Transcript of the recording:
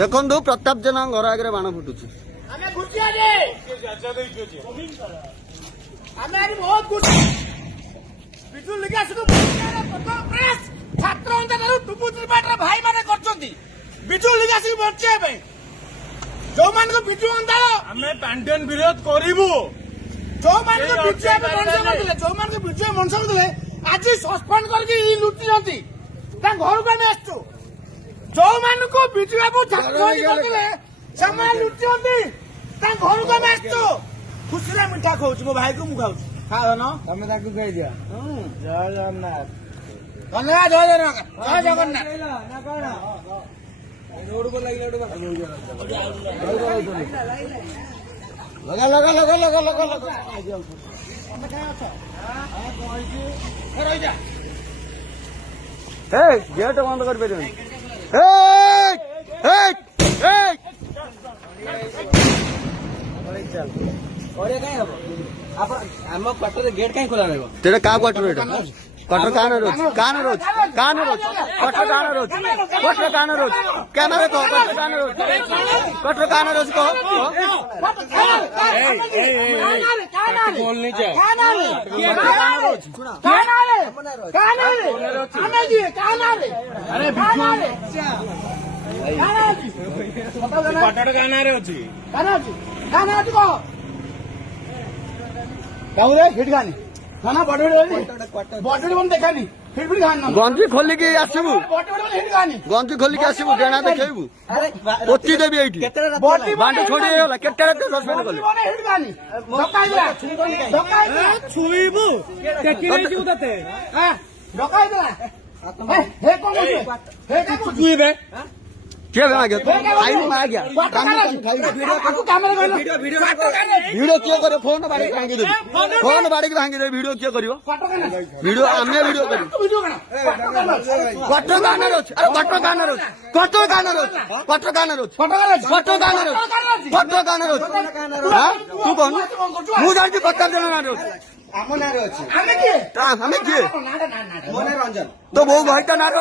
ଦେଖନ୍ତୁ ପ୍ରତାପ ଜେନା ଘର ଆଗରେ ବାଣ ଫୁଟୁଛି। ଆମେ ଘୁଚିଆ ଯେ ଆମେ ଆଜି ବହୁତ ଘୁଚି ବିଜୁଳି ନିକାଶକୁ ଛାତ୍ର ଅଞ୍ଚଳରୁ ଟୁପୁ ତ୍ରିପାଠୀର ଭାଇମାନେ କରିଛନ୍ତି ବିଜୁଳି ନିକାଶକୁ ବଞ୍ଚିବା ପାଇଁ। ଯୋଉମାନଙ୍କୁ ବିଜୁ ଅଣ୍ଡାଳ ଆମେ ପାଣ୍ଡିଆନ ବିରୋଧ କରିବୁ। ଯୋଉମାନଙ୍କୁ ବିଜୁଆ ମଣିଷ କରିଥିଲେ ଯୋଉମାନଙ୍କୁ ବିଜୁଆ ମଣିଷ କରିଥିଲେ ଆଜି ସସ୍ପେଣ୍ଡ କରିକି ଲୁଚିଛନ୍ତି ତାଙ୍କ ଘରକୁ ଆମେ ଆସିଛୁ। ଯୋଉମାନଙ୍କୁ ବିଜୁ ବାବୁ ଛାତ୍ର କରିଥିଲେ ସେମାନେ ଲୁଚିଛନ୍ତି ତାଙ୍କ ଘରକୁ ଆମେ ଆସିଛୁ। ଖୁସିରେ ମିଠା ଖାଉଛି ମୋ ଭାଇକୁ ମୁଁ ଖାଉଛି ଖାଅନ ତମେ ତାକୁ କହିଦିଅ। ଜୟ ଜଗନ୍ନାଥ। ଧନ୍ୟବାଦ। ଜୟ ଜଗନ୍ନାଥ। ଜୟ ଜଗନ୍ନାଥ। ନା କଣ ରୋଡକୁ ଲାଗିଲା ଲଗା ଲଗା ଲଗା ଲଗା ଲଗା ଲଗା ଗେଟ୍ ବନ୍ଦ କରିପାରିବନି। ଆମ କ୍ୱାର୍ଟରରେ ଗେଟ୍ କାହିଁ ଖୋଲା ରହିବ? तेरे का क्वार्टर एटा क्वार्टर कान रोज क्वार्टर कान रोज कैमरा को क्वार्टर कान रोज को बोल नहीं जाए क्वार्टर गाना रे अछि खाना बड़े देखानी फिर भी खाना गंजी खोलिकी आसबू हिट खानी गंजी खोलिकी आसबू डेणा देखबू पोती देबी एठी बांड छोड़ी गला केते रे सस्पेंड कले हिट खानी डकाई छुईबू टेकी रे जीव दते हां डकाई दला हे कोन हे को छुईबे के आ गया आई में आ गया वीडियो क्यों करे फोन बाड़ी भांगी दे फोन बाड़ी भांगी दे वीडियो क्यों करियो वीडियो आमे वीडियो करी क्वार्टर गाना रोज अरे क्वार्टर गाना रोज हां तू कौन मु जानती प्रताप जन ना रोज ଆମ ନାଁରେ ଅଛି। ଆମେ କିଏ ଆମେ किए ମୋ ନାଁ ରଞ୍ଜନ। तो वो भाईटा ना रोज